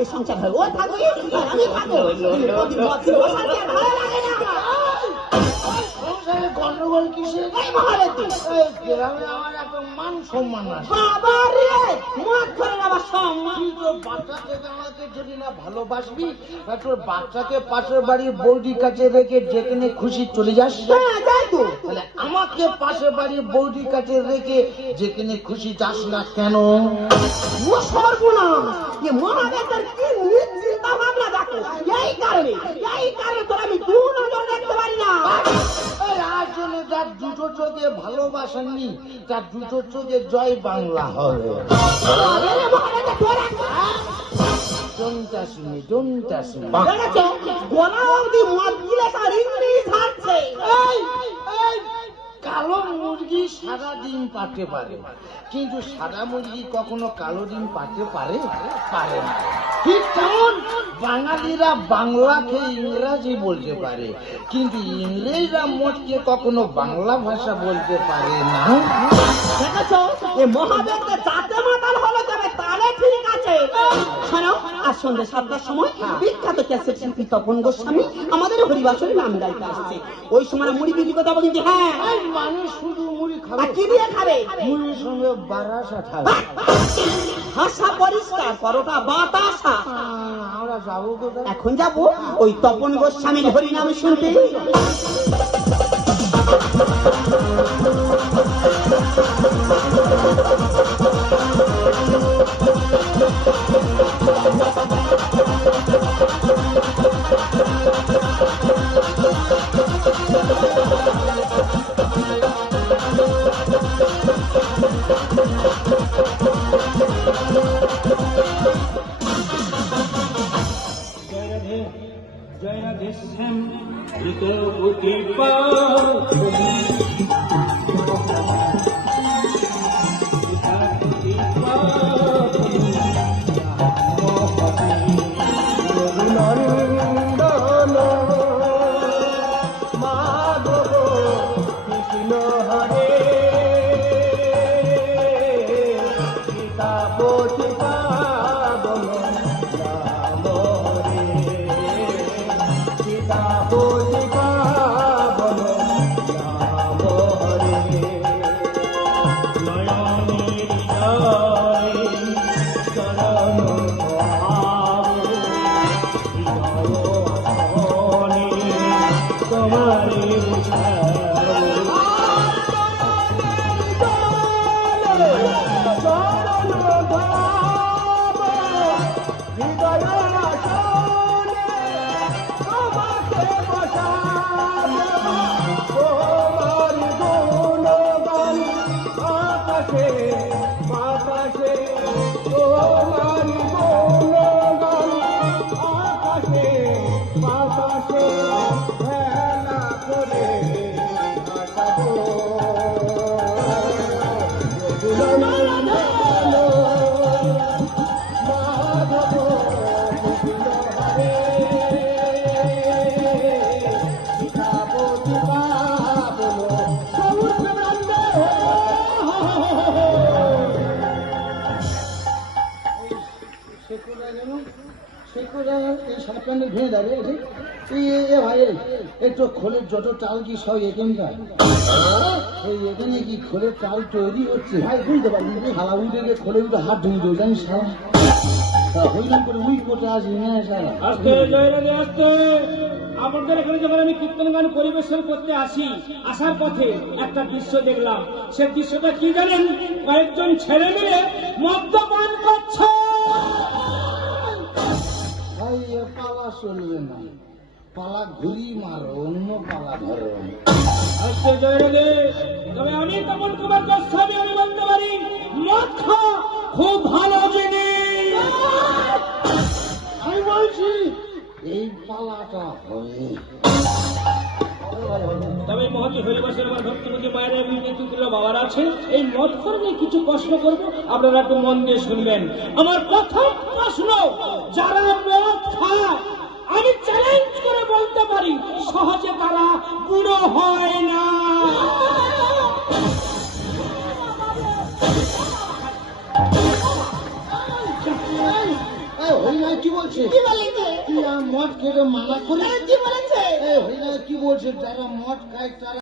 এই সংসার হয় ও থাকবে আর আমি থাকবো। ভালো লাগে না সংসারে গন্ডগোল কিসে? এই মহারতী গ্রামে আমার একটা মান সম্মান আছে। বাবারে মদ করে আবার সম্মান। তুই তোর বাচ্চাকে আমাকে যদি না ভালোবাসবি, তোর বাচ্চাকে পাশের বাড়ির বৌদির কাছে রেখে যেখানে খুশি চলে যাস। হ্যাঁ তাই তো। তাহলে আমাকে পাশের বাড়ির বৌদির কাছে রেখে যেখানে খুশি যাস না কেন? ও সর্বনাশ, এ মহাদেবের কি চিন্তা ভাবনা দেখো। এই কারণে তোর আমি দু নজর দেখতে পারি না। আর জন্য যার দুটো চোখে ভালোবাসা নি, তার দুটো চোখে জয় বাংলা হবে। কালো মুরগি সাদা ডিম পাড়তে পারে, কিন্তু সাদা মুরগি কখনো কালো ডিম পাড়তে পারে পারে না। ঠিক তেমন বাঙালিরা বাংলাকে ইংরাজি বলতে পারে, কিন্তু ইংরেজরা মোটকে কখনো বাংলা ভাষা বলতে পারে না। দেখেছো এই মহাদেবকে তাতে মাতাল হলো তবে তাহলে ঠিক আছে। শোনো আজ সন্ধ্যে 7টার সময় বিখ্যাত ক্যাসেট শিল্পী তপন গোস্বামী আমাদের হরিবাসরে নাম গাইতে আসছে। ওই সময় মুড়ি বিক্রি কথা বলি। হ্যাঁ মানুষ শুধু মুড়ি খাবে, কি দিয়ে খাবে? মুড়ির সঙ্গে বারাসা খাবে। ভাষা পরিষ্কার পরোটা বাতাসা। আমরা যাবো কোথায়? এখন যাবো ওই তপন গোস্বামীর হরিনাম শুনতে। একটু খোলের যত চাল কি সব এখানকার এখানে কি খোলের চাল তৈরি হচ্ছে? ভাই বুঝতে পারি খালা উঠে গিয়ে খোলের উঠে হাত ধুয়ে দেবো জানিস হইলাম করে উই কোটে আসবি না সারা আজকে জয়রাগে আসতে আপনাদের এখানে যখন আমি কীর্তন গান পরিবেশন করতে আসি, আসার পথে একটা দৃশ্য দেখলাম। সে দৃশ্যটা কি জানেন? কয়েকজন ছেলে মিলে মদ্যপান করছে। ভাই পালা চলবে না, পালা ঘুরি মারো, অন্য পালা ধরো। আজকে জয়রাগে তবে আমি তপন কুমার গোস্বামী আমি বলতে পারি মদ খাওয়া খুব ভালো জিনিস। আমি বলছি এই পালাটা হবে। তবে মহতি হরিবাসের আমার ভক্তপতি মায়েরা এবং নেতৃত্ব বাবার আছে। এই মদ করলে কিছু প্রশ্ন করবো, আপনারা একটু মন দিয়ে শুনবেন। আমার প্রথম প্রশ্ন, যারা মদ খায় আমি চ্যালেঞ্জ করে বলতে পারি সহজে তারা বুড়ো হয় না। হরিনাথ কি বলছে? কি বলেছে? তুই আর মদ খেতে মানা করিস? কি বলেছে? হরিনাথ কি বলছে? যারা মদ খায় তারা